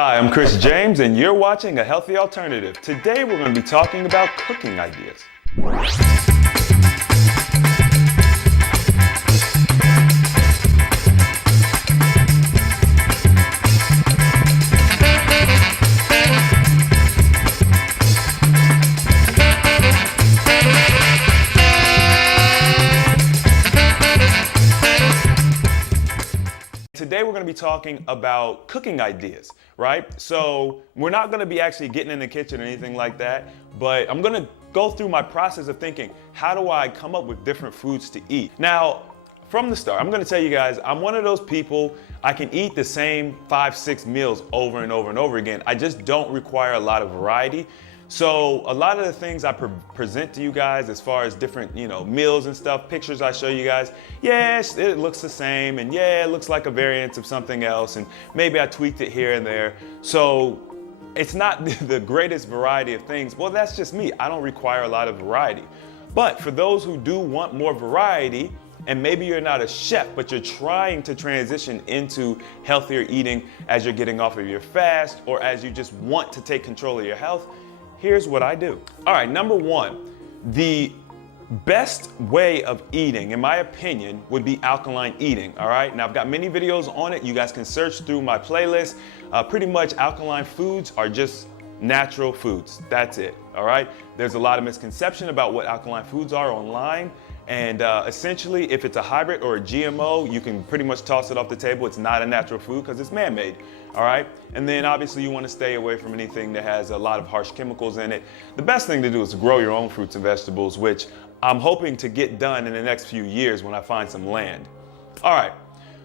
Hi, I'm Chris James, and you're watching A Healthy Alternative. Today, we're going to be talking about cooking ideas. Today we're going to be talking about cooking ideas, right? So we're not going to be actually getting in the kitchen or anything like that, but I'm going to go through my process of thinking, how do I come up with different foods to eat? Now, from the start, I'm going to tell you guys, I'm one of those people, I can eat the same 5-6 meals over and over and over again. I just don't require a lot of variety. So a lot of the things I present to you guys as far as different, meals and stuff, pictures I show you guys, yes, it looks the same, and yeah, it looks like a variant of something else, and maybe I tweaked it here and there. So it's not the greatest variety of things. Well, that's just me. I don't require a lot of variety. But for those who do want more variety, and maybe you're not a chef, but you're trying to transition into healthier eating as you're getting off of your fast, or as you just want to take control of your health, here's what I do. All right, number one, the best way of eating, in my opinion, would be alkaline eating, all right? Now, I've got many videos on it. You guys can search through my playlist. Pretty much alkaline foods are just natural foods. That's it, all right? There's a lot of misconception about what alkaline foods are online. And essentially, if it's a hybrid or a GMO, you can pretty much toss it off the table. It's not a natural food because it's man-made, all right? And then obviously you want to stay away from anything that has a lot of harsh chemicals in it. The best thing to do is to grow your own fruits and vegetables, which I'm hoping to get done in the next few years when I find some land. All right,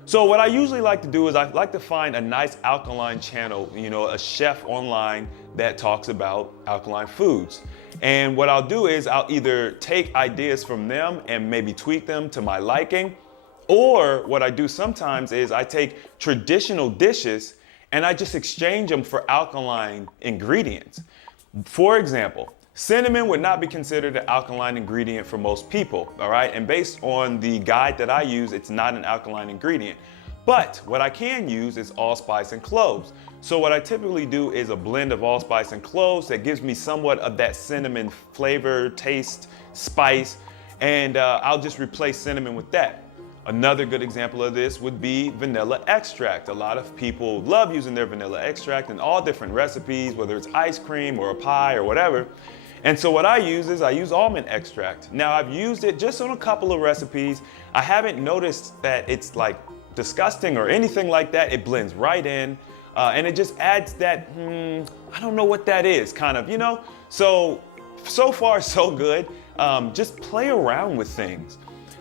so what I usually like to do is I like to find a nice alkaline channel, a chef online that talks about alkaline foods. And what I'll do is I'll either take ideas from them and maybe tweak them to my liking, or what I do sometimes is I take traditional dishes and I just exchange them for alkaline ingredients. For example, cinnamon would not be considered an alkaline ingredient for most people, all right? And based on the guide that I use, it's not an alkaline ingredient. But what I can use is allspice and cloves. So what I typically do is a blend of allspice and cloves that gives me somewhat of that cinnamon flavor, taste, spice, and I'll just replace cinnamon with that. Another good example of this would be vanilla extract. A lot of people love using their vanilla extract in all different recipes, whether it's ice cream or a pie or whatever. And so what I use is I use almond extract. Now I've used it just on a couple of recipes. I haven't noticed that it's like disgusting or anything like that. It blends right in. And it just adds that, I don't know what that is, kind of, So far, so good. Just play around with things.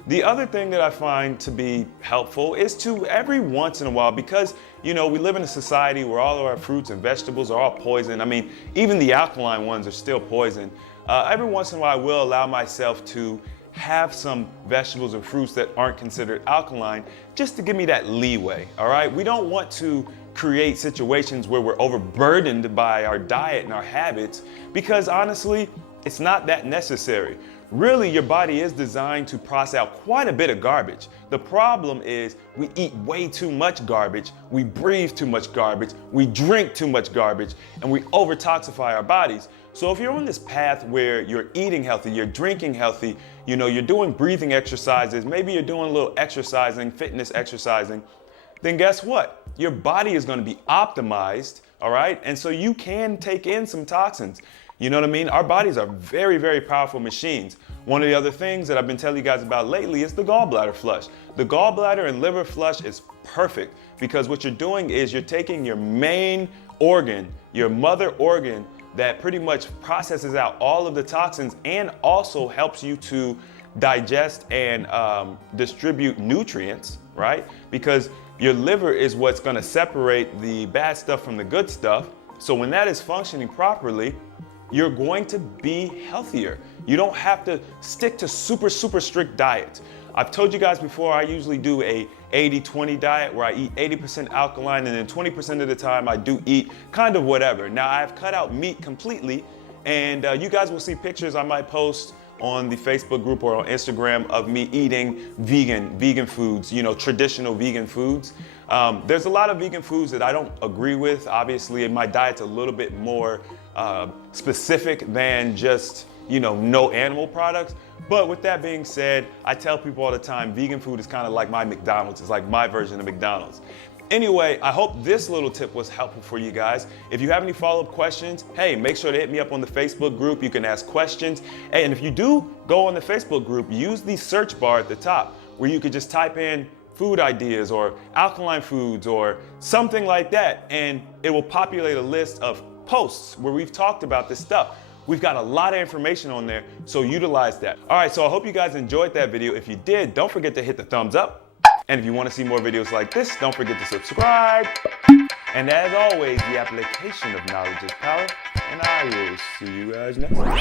The other thing that I find to be helpful is to every once in a while, because, we live in a society where all of our fruits and vegetables are all poison. I mean, even the alkaline ones are still poison. Every once in a while, I will allow myself to have some vegetables and fruits that aren't considered alkaline, just to give me that leeway, all right? We don't want to create situations where we're overburdened by our diet and our habits, because honestly, it's not that necessary. Really, your body is designed to process out quite a bit of garbage. The problem is we eat way too much garbage, we breathe too much garbage, we drink too much garbage, and we over-toxify our bodies. So if you're on this path where you're eating healthy, you're drinking healthy, you're doing breathing exercises, maybe you're doing a little exercising, fitness exercising, then guess what? Your body is going to be optimized, all right? And so you can take in some toxins. You know what I mean? Our bodies are very, very powerful machines. One of the other things that I've been telling you guys about lately is the gallbladder flush. The gallbladder and liver flush is perfect because what you're doing is you're taking your main organ, your mother organ, that pretty much processes out all of the toxins and also helps you to digest and distribute nutrients, right? Because your liver is what's going to separate the bad stuff from the good stuff. So when that is functioning properly, you're going to be healthier. You don't have to stick to super strict diets. I've told you guys before, I usually do a 80-20 diet where I eat 80% alkaline and then 20% of the time I do eat kind of whatever. Now I've cut out meat completely, and you guys will see pictures I might post on the Facebook group or on Instagram of me eating vegan foods, traditional vegan foods. There's a lot of vegan foods that I don't agree with. Obviously, my diet's a little bit more specific than just, no animal products. But with that being said, I tell people all the time, vegan food is kind of like my McDonald's. It's like my version of McDonald's. Anyway, I hope this little tip was helpful for you guys. If you have any follow-up questions, hey, make sure to hit me up on the Facebook group. You can ask questions. Hey, and if you do go on the Facebook group, use the search bar at the top where you could just type in food ideas or alkaline foods or something like that, and it will populate a list of posts where we've talked about this stuff. We've got a lot of information on there, so utilize that. All right, so I hope you guys enjoyed that video. If you did, don't forget to hit the thumbs up. And if you want to see more videos like this, don't forget to subscribe. And as always, the application of knowledge is power, and I will see you guys next time.